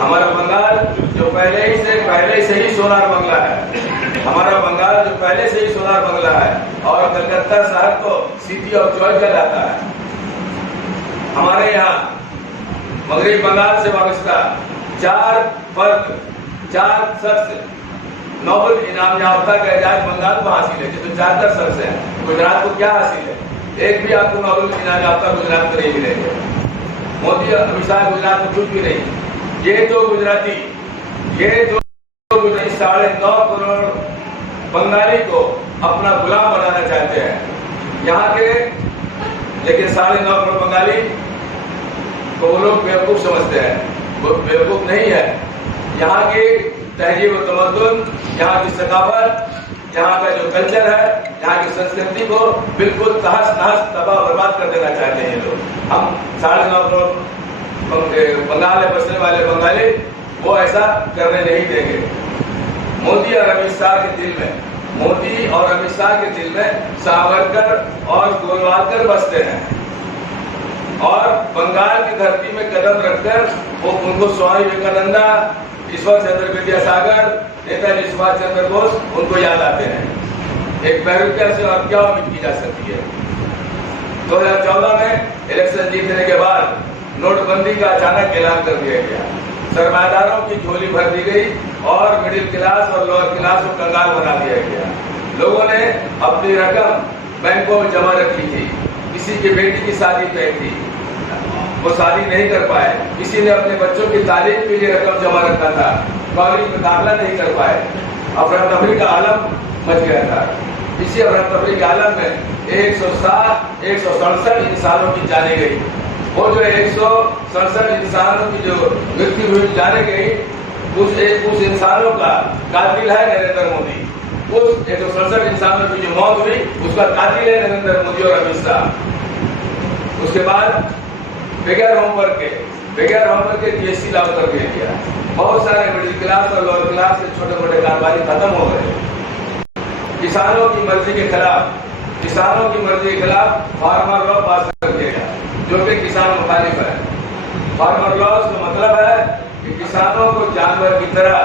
हमारा बंगाल जो पहले से ही सोनार बंगला है, हमारा बंगाल जो पहले से ही सोनार बंगला है और कलकत्ता शहर को सिटी ऑफ जॉय कहलाता है। हमारे यहाँ मगरबी बंगाल से वाबस्ता 4 शख्स नोबेल इनाम याफ्ता का एजाज बंगाल को हासिल है, जिसमें 4 शख्स हैं। गुजरात को क्या हासिल है? एक भी आपको नोबेल इनाम याफ्ता गुजरात में नहीं मिलेंगे। मोदी अमित शाह गुजरात में कुछ भी नहीं। ये जो गुजराती 9.5 करोड़ बंगाली को अपना गुलाम बनाना चाहते हैं यहाँ के, लेकिन 9.5 करोड़ बंगाली को वो लोग बेवकूफ समझते हैं। वो बेवकूफ नहीं है। यहाँ की तहजीब और तमद्दुन, यहाँ की सकाफत, यहाँ का जो कल्चर है, यहाँ की संस्कृति को बिल्कुल तहस नहस तबाह बर्बाद कर देना चाहते हैं ये लोग। हम 9.5 करोड़ बंगाल में बसने वाले बंगाली वो ऐसा करने नहीं देंगे। मोदी और अमित शाह के दिल में सावरकर और गोलवालकर बसते हैं और बंगाल की धरती में कदम रखकर वो उनको स्वामी विवेकानंदा, ईश्वर चंद्र विद्यासागर, नेताजी सुभाष चंद्र बोस उनको याद आते हैं। एक बेरोजगार से और क्या उम्मीद की जा सकती है? 2014 में इलेक्शन जीतने के बाद नोटबंदी का अचानक ऐलान कर दिया गया। सरमायादारों की झोली भर दी गई और मिडिल क्लास और लोअर क्लास को कंगाल बना दिया गया। लोगों ने अपनी रकम बैंकों में जमा रखी थी। किसी की बेटी की शादी तय थी, वो शादी नहीं कर पाए। किसी ने अपने बच्चों की तालीम के लिए रकम जमा रखा था, कॉलेज में दाखिला नहीं कर पाए। अफरा तफरी का आलम मच गया था। इसी अफरा तफरी के आलम में 167 इंसानों की जाने गई। वो जो 167 इंसानों की जो मृत्यु हुई, जाने गई, उस इंसानों का कातिल है नरेंद्र मोदी। उस 167 इंसानों की जो मौत हुई उसका कातिल है नरेंद्र मोदी और अमित शाह। उसके बाद बगैर होमवर्क के जीएसटी लागू कर दिया गया। बहुत सारे मिडिल क्लास और लोअर क्लास के छोटे मोटे कारोबारी खत्म हो गए। किसानों की मर्जी के खिलाफ फार्मर लॉ पास कर दिया गया, जो कि किसान मुखालिफ है। फार्मर लॉज का मतलब है कि किसानों को जानवर की तरह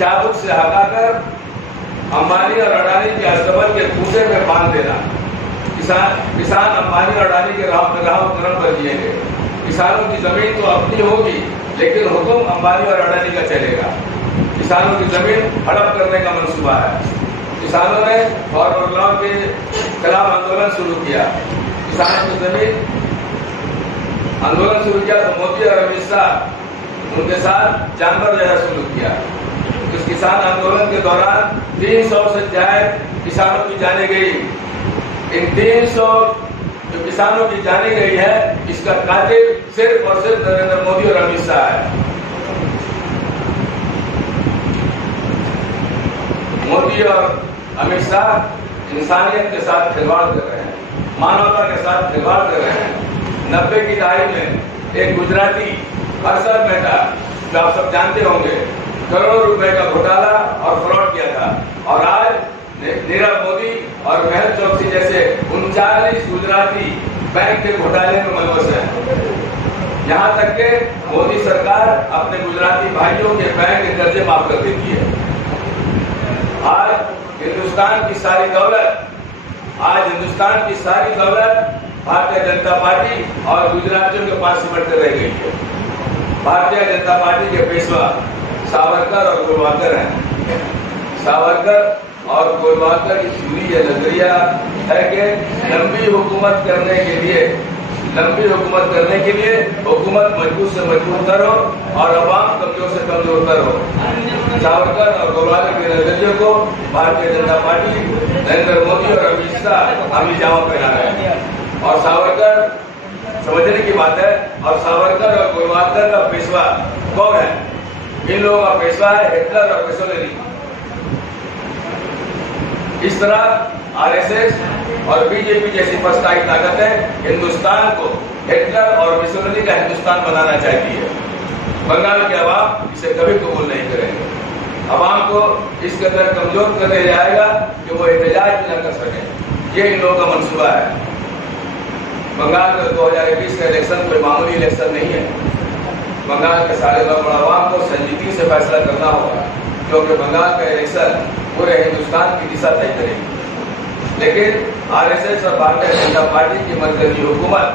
चाबुक से हटाकर अंबानी और अडानी के अस्तबल के खूंटे में बांध देना। किसान अंबानी और अडानी के राह पर जिएंगे। किसानों की जमीन तो अपनी होगी, लेकिन हुक्म अंबानी और अडानी का चलेगा। किसानों की जमीन हड़प करने का मंसूबा है। किसानों ने फार्मर लॉ के खिलाफ आंदोलन शुरू किया। किसानों की जमीन आंदोलन शुरू किया तो मोदी और अमित शाह उनके साथ जानवर जैसा शुरू किया। इस किसान आंदोलन के दौरान 300 से ज्यादा किसानों की जाने गई। इन 300 जो किसानों की जाने गई है, इसका कातिल सिर्फ और सिर्फ नरेंद्र मोदी और अमित शाह है। मोदी और अमित शाह इंसानियत के साथ खिलवाड़ कर रहे हैं, मानवता के साथ खिलवाड़ कर रहे हैं। 90 की दहाई में एक गुजराती अरशद मेहता, जो आप सब जानते होंगे, करोड़ों रुपए का घोटाला और फ्रॉड किया था, और आज नीरव मोदी और मेहुल चोकसी जैसे 39 गुजराती बैंक के घोटाले में मुलवस है। यहाँ तक के मोदी सरकार अपने गुजराती भाइयों के बैंक के कर्जे माफ कर देती है। आज हिंदुस्तान की सारी दौलत भारतीय जनता पार्टी और गुजरातियों के पास सिमट कर रह गई है। भारतीय जनता पार्टी के पेशवा सावरकर और गोलवालकर हैं। सावरकर और गोलवालकर की पूरी यह नजरिया है कि लंबी हुकूमत करने के लिए हुकूमत मजबूत से मजबूत करो और अवाम कमजोर से कमजोर करो। सावरकर और गोलवालकर के नजरिए को भारतीय जनता पार्टी, नरेंद्र मोदी और अमित शाह अभी जामा पहना रहे हैं। और सावरकर समझने की बात है, और सावरकर और गोलवालकर का पेशवा कौन है? इन लोगों का पेशवा है हिटलर और मुसोलिनी। इस तरह आरएसएस और बीजेपी जैसी फर्स्टटाइम ताकतें हिंदुस्तान को हिटलर और मुसोलिनी का हिंदुस्तान बनाना चाहती है। बंगाल के अवाम इसे कभी कबूल नहीं करेंगे। अवाम को इस कदर कमजोर कर दिया जाएगा कि वो एहतजाज भी न कर सके। ये इन लोगों का मंसूबा है। बंगाल में 2021 का इलेक्शन कोई मामूली इलेक्शन नहीं है। बंगाल के सारे आवाम को संजीदगी से फैसला करना होगा, क्योंकि बंगाल का इलेक्शन पूरे हिंदुस्तान की दिशा तय करेगी। लेकिन आरएसएस और भारतीय जनता पार्टी की मरकजी हुकूमत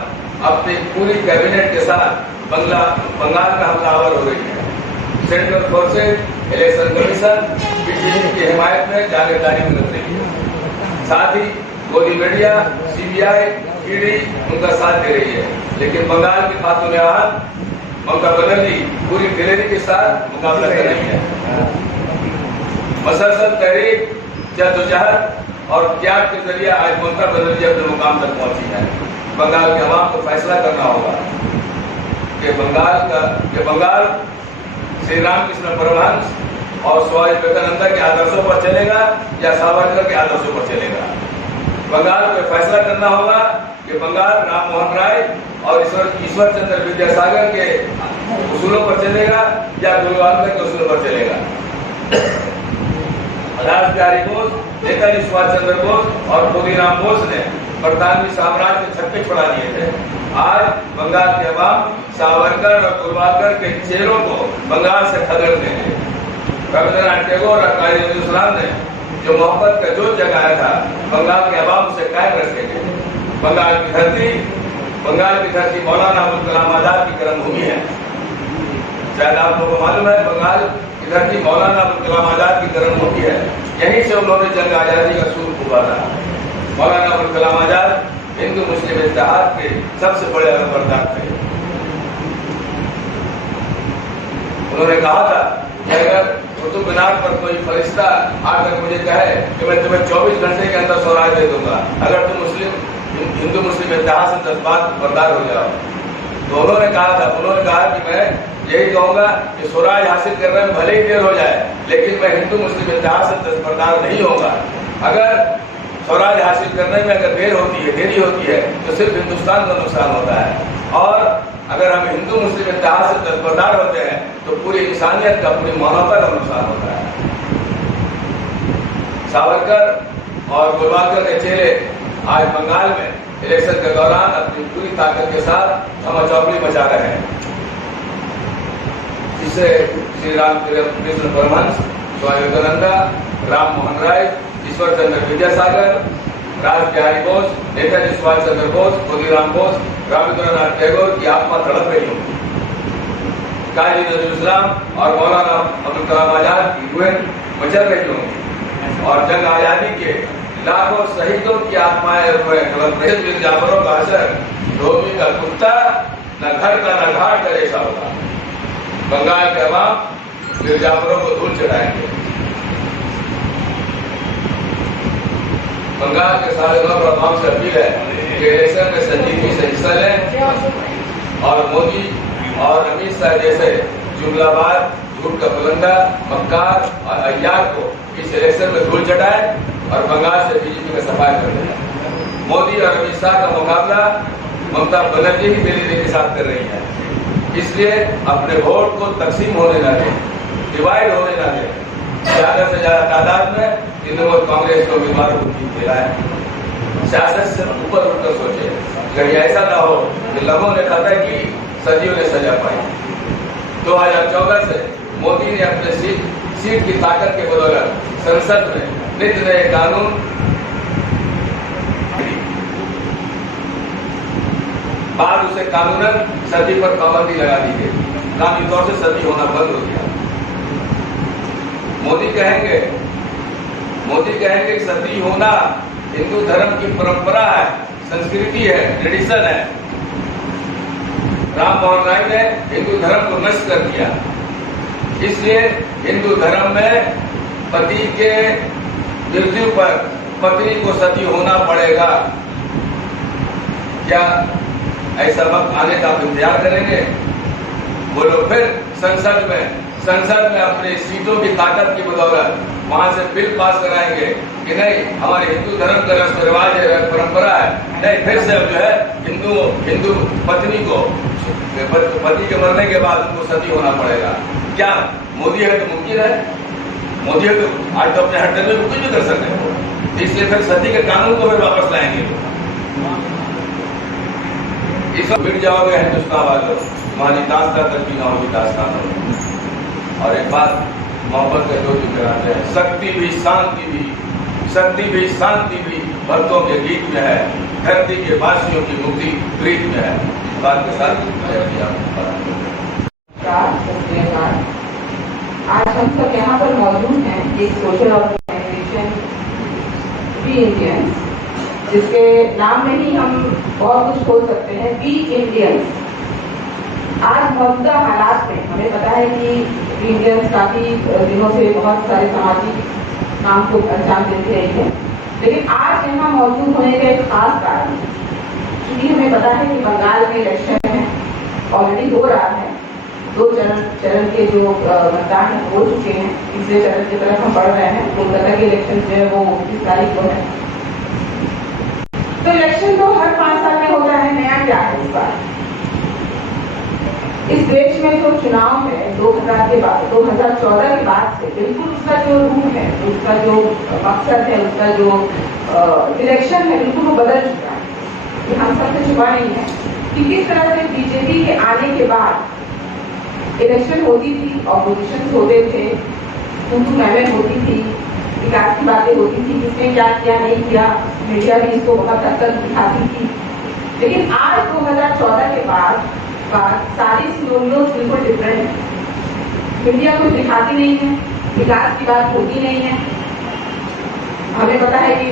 अपनी पूरी कैबिनेट के साथ बंगाल में हमलावर हो रही है। Central forces, election commission BJP की हिमायत में जागीरदारी बरत रही है। साथ ही गोदी मीडिया, सीबीआई, ईडी उनका साथ दे रही है। लेकिन बंगाल की खातून ममता बनर्जी पूरी दिलेरी के साथ मुकाबला कर रही है। मसलसल तहरीक, जद्दोजहद और त्याग के जरिए आज ममता बनर्जी अपने मुकाम तक पहुंची है। बंगाल के अवाम को फैसला करना होगा कि बंगाल श्री रामकृष्ण परमहंस और स्वामी विवेकानंद के आदर्शों पर चलेगा या सावरकर के आदर्शों पर चलेगा। बंगाल को फैसला करना होगा कि बंगाल राम मोहन राय और ईश्वर चंद्र विद्यासागर के उसूलों पर चलेगा या गोलवालकर के उसूलों पर चलेगा। राज बिहारी बोस, नेताजी सुभाष चंद्र बोस और खुदीराम बोस ने बरतानवी साम्राज्य के छक्के छुड़ा दिए थे। आज बंगाल के अवाम सावरकर और गोलवालकर के चेहरों को बंगाल से खदेड़ देंगे। रविंद्रनाथ टैगोर और काजी नजरुल इस्लाम ने जो मोहब्बत का जोत जगाया था, बंगाल के अवाम से कायम रखेंगे। बंगाल की धरती मौलाना अबुल कलाम आजाद की कर्मभूमि है। शायद आप लोगों को मालूम है, बंगाल की धरती मौलाना अबुल कलाम आजाद की कर्मभूमि है। यहीं से उन्होंने जंग आजादी का शुरू हुआ था। मौलाना अबुल कलाम आजाद हिंदू मुस्लिम इत्तेहाद के सबसे बड़े अलमबरदार थे। उन्होंने कहा था कि अगर कुतुब मीनार पर कोई फरिश्ता आकर मुझे कहे कि मैं तुम्हें 24 घंटे के अंदर स्वराज दे दूंगा अगर तुम हिंदू मुस्लिम इत्तेहाद से जज्बात बरदार हो जाओ, तो उन्होंने कहा कि मैं यही कहूंगा कि स्वराज हासिल करने में भले ही देर हो जाए, लेकिन मैं हिंदू मुस्लिम इत्तेहाद से दस्तबरदार नहीं होगा। अगर स्वराज हासिल करने में अगर देरी होती है तो सिर्फ हिंदुस्तान का नुकसान होता है, और अगर हम हिंदू मुस्लिम इत्तेहाद से दस्तबरदार होते हैं तो पूरी इंसानियत का, पूरी मानवता का नुकसान होता है। सावरकर और गोलवालकर के चेहरे आज बंगाल में इलेक्शन के दौरान अपनी पूरी ताकत के साथ धमाचौकड़ी मचा रहे हैं, जिससे श्री रामकृष्ण परमहंस, स्वामी विवेकानंद, राम मोहन राय, ईश्वर चंद्र विद्यासागर, राज बिहारी बोस, नेताजी सुभाष चंद्र बोस, खुदीराम बोस, रविंद्रनाथ टैगोर की आत्मा तड़प रही होगी। काजी नजरुल इस्लाम और मौलाना अबुल कलाम आजाद की रूहें मचल रही होंगी, और जंग आजादी के लाखों शहीदों की आत्माएं तड़प रही। मीर जाफरों का असर धोबी का कुत्ता, न घर का न घाट का रेशा होगा। बंगाल के अवाम मीर जाफरों को धूल चढ़ाएंगे। बंगाल के सारे आवाम से अपील है कि इलेक्शन में संजीदगी से हिस्सा लें और मोदी और अमित शाह जैसे जुमलाबाज, झूठ का बुलंदा, मक्कार और अय्यार को इस इलेक्शन में धूल चढ़ाए और बंगाल से बीजेपी का सफाया कर दें। मोदी और अमित शाह का मुकाबला ममता बनर्जी ही दिल्ली के साथ कर रही है, इसलिए अपने वोट को तकसीम होने न दें, डिवाइड होने न दें। ज्यादा से ज्यादा तादाद में तृणमूल कांग्रेस के उम्मीदवार को जीत दिलाए। सियासत से ऊपर उठकर सोचे, कहीं ऐसा ना हो कि लोगों ने कहा कि सदियों ने सजा पाई। 2014 से मोदी ने अपने सीट की ताकत के बदौलत संसद में नित नए कानून, बाद उसे कानूनन सती पर पाबंदी लगा दी गई, कानूनी तौर से सती होना बंद हो गया। मोदी कहेंगे कि सती होना हिंदू धर्म की परंपरा है, संस्कृति है, ट्रेडिशन है। राम मोहन राय ने हिंदू धर्म को नष्ट कर दिया, इसलिए हिंदू धर्म में पति के मृत्यु पर पत्नी को सती होना पड़ेगा। क्या ऐसा वक्त आने का आप इंतजार करेंगे? वो लोग फिर संसद में अपनी सीटों की ताकत की बदौलत वहां से बिल पास कराएंगे कि नहीं, हमारे हिंदू धर्म का रस्म रिवाज है, परंपरा है, नहीं, फिर से अब जो है हिंदू पति के मरने के बाद उनको सती होना पड़ेगा। क्या मोदी है तो मुमकिन है? मोदी है तो आज तो अपने हटने में कुछ भी कर सकते हैं, इसलिए फिर सती के कानून को फिर वापस लाएंगे। इस वक्त मिट जाओगे हिंदुस्तान वालों। तुम्हारी दास्ता तक की ना होगी दास्तान होगी। और एक बात मोहब्बत का जो कराते हैं, शक्ति भी शांति भी, शक्ति भी शांति भी भक्तों के गीत में है, धरती के वासियों की मुक्ति प्रीत में है। इस बात के साथ आज हम सब यहाँ पर मौजूद हैं एक सोशल ऑर्गेनाइजेशन बी इंडियंस, जिसके नाम में ही हम बहुत कुछ बोल सकते हैं, बी इंडियंस। आज मौजूदा हालात में हमें पता है कि बी इंडियंस काफी दिनों से बहुत सारे सामाजिक काम को अंजाम देती रही है, लेकिन आज यहाँ मौजूद होने का एक खास कारण, क्योंकि हमें पता है कि बंगाल में इलेक्शन है, ऑलरेडी हो रहा है, 2 चरण के जो मतदान हो चुके हैं, तीसरे चरण की तरफ हम बढ़ रहे हैं। कोलकाता के इलेक्शन जो है वो 29 तारीख को है। तो इलेक्शन तो हर 5 साल में होता है, नया क्या है इस बार? इस देश में जो चुनाव है 2000 के बाद, 2014 के बाद से बिल्कुल उसका जो रूप है, उसका जो मकसद है, उसका जो इलेक्शन है, बिल्कुल वो बदल चुका है। ये हम सबसे छुपा नहीं है कि किस तरह से बीजेपी के आने के बाद इलेक्शन होती थी, ऑपोजिशन होते थे, तू मैमें होती थी, विकास की बातें होती थी, किसने क्या किया नहीं किया, मीडिया भी इसको बहुत हद तक दिखाती थी। लेकिन आज 2014 के बाद सारी सिनेरियोस बिल्कुल डिफरेंट है। मीडिया कुछ दिखाती नहीं है, विकास की बात होती नहीं है। हमें पता है कि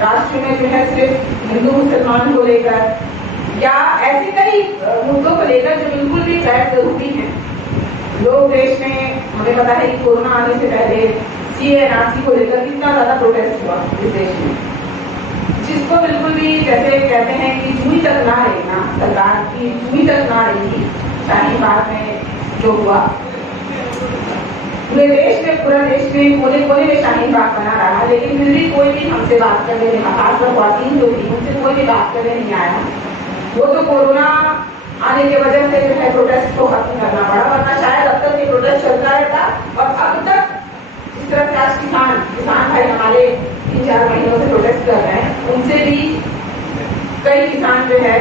राष्ट्र में जो है सिर्फ हिंदू मुसलमान को लेकर या ऐसे कई मुद्दों को लेकर जो बिल्कुल भी गैर जरूरी है। लोग देश में, हमें पता है कि कोरोना आने से पहले CA/NRC को लेकर कितना ज्यादा प्रोटेस्ट हुआ इस देश में, जिसको बिल्कुल भी जैसे कहते हैं कि जूही तक ना रही ना, सरकार की जूही तक ना रही। शाहीन बाग में जो हुआ, पूरे देश में, पूरा देश में कोने कोने में शाहीन बाग बना रहा, लेकिन फिर भी कोई भी हमसे बात करने नहीं, खासकर ख्वातीन जो थी उनसे कोई भी बात करने नहीं आया। वो तो कोरोना आने की वजह से जो है प्रोटेस्ट को खत्म करना पड़ा, वरना शायद अब तक ये प्रोटेस्ट चलता रहता। और अब तक जिस तरह से आज किसान भाई हमारे 3-4 महीनों से प्रोटेस्ट कर रहे हैं, उनसे भी कई किसान जो है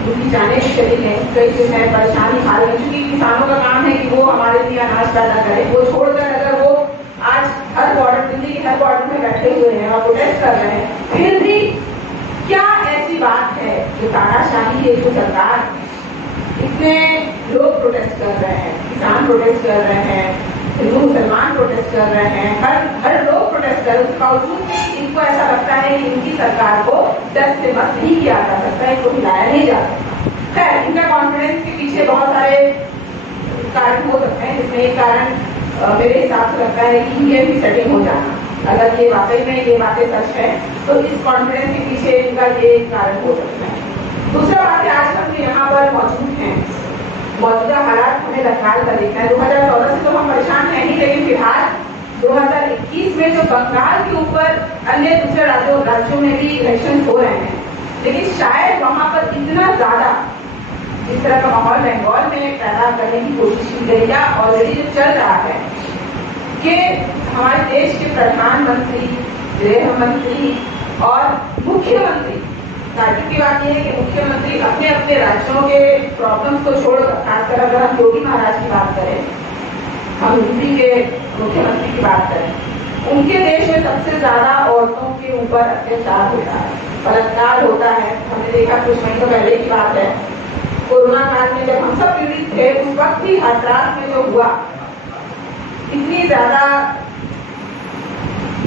उनकी जाने भी चली गई, कई जो है परेशानी हाल में, क्योंकि किसानों का काम है कि वो हमारे लिए अनाज पैदा करे। वो छोड़कर अगर वो आज हर बॉर्डर, दिल्ली के हर बॉर्डर में बैठे हुए हैं और प्रोटेस्ट कर रहे हैं, फिर भी क्या ऐसी बात है जो तानाशाही है, जो सरकार, इतने लोग प्रोटेस्ट कर रहे हैं, किसान प्रोटेस्ट कर रहे हैं, हिंदू मुसलमान प्रोटेस्ट कर रहे हैं, हर लोग प्रोटेस्ट कर रहे हैं, उसके बावजूद भी इनको ऐसा लगता है कि इनकी सरकार को 10 से बस नहीं किया जा सकता, इनको हिलाया नहीं जा सकता। खैर, इनका कॉन्फिडेंस के पीछे बहुत सारे कारण हो सकते हैं, जिसमें एक कारण मेरे हिसाब से लगता है कि ये भी सेटिंग हो जाना। अगर ये वाकई में ये बातें सच है तो इस कॉन्फिडेंस के पीछे इनका ये कारण हो सकता है। दूसरा बात है, आज हम यहाँ पर मौजूद हैं, मौजूदा हालात हमें लखनऊ का देखना है। 2014 से तो हम परेशान हैं ही, लेकिन फिलहाल 2021 में जो बंगाल के ऊपर अन्य दूसरे राज्यों में भी इलेक्शन हो रहे हैं, लेकिन शायद वहां पर इतना ज्यादा इस तरह का माहौल बंगाल में पैदा करने की कोशिश की गई या ऑलरेडी जो चल रहा है कि हमारे देश के प्रधानमंत्री, गृह मंत्री और मुख्यमंत्री, ताज्जुब की बात यह है कि मुख्यमंत्री अपने अपने राज्यों के प्रॉब्लम्स को छोड़कर, खासकर अगर हम योगी महाराज की बात करें, हम यूपी के मुख्यमंत्री की बात करें, उनके देश में सबसे ज्यादा औरतों के ऊपर अत्याचार होता है, बलात्कार होता है। हमने देखा कुछ महीनों पहले की बात है, कोरोना काल में जब हम सब पीड़ित थे, उस वक्त भी हाथरस में जो हुआ, इतनी ज्यादा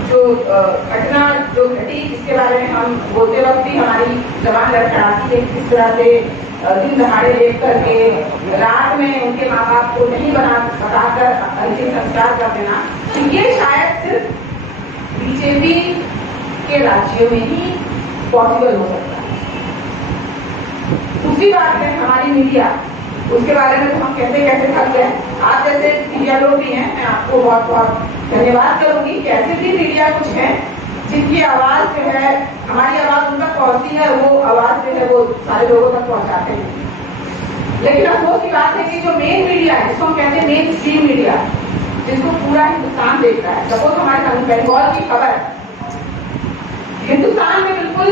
जो घटना जो घटी, जिसके बारे में हम बोलते वक्त भी हमारी जबान लड़खड़ाती है, किस तरह से दिन दहाड़े देख करके रात में उनके माँ बाप को नहीं बताकर अंतिम संस्कार कर देना, तो ये शायद सिर्फ बीजेपी के राज्यों में ही पॉसिबल हो सकता है। दूसरी बात है हमारी मीडिया, उसके बारे में तो हम कैसे थक गए। आप जैसे मीडिया लोग भी हैं, मैं आपको बहुत बहुत धन्यवाद करूंगी कि ऐसे भी मीडिया कुछ हैं जिनकी आवाज जो है, हमारी आवाज उन तक पहुंचती है, वो आवाज जो है वो सारे लोगों तक पहुंचाते हैं। लेकिन अफसोस की बात है कि जो मेन मीडिया है, जिसको हम कहते हैं मेन स्ट्रीम मीडिया, जिसको पूरा हिंदुस्तान देखता है, सपोज हमारे बंगाल की खबर हिंदुस्तान में बिल्कुल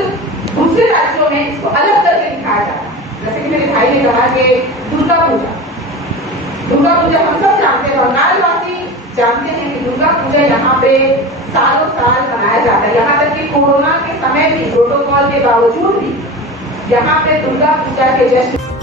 दूसरे राज्यों में इसको अलग करके दिखाया जाता है। जैसे कि मेरे भाई ने कहा कि दुर्गा पूजा हम सब जानते हैं, बंगाल वासी जानते हैं कि दुर्गा पूजा यहाँ पे सालों साल मनाया जाता है। यहाँ तक कि कोरोना के समय भी प्रोटोकॉल के बावजूद भी यहाँ पे दुर्गा पूजा के जश्न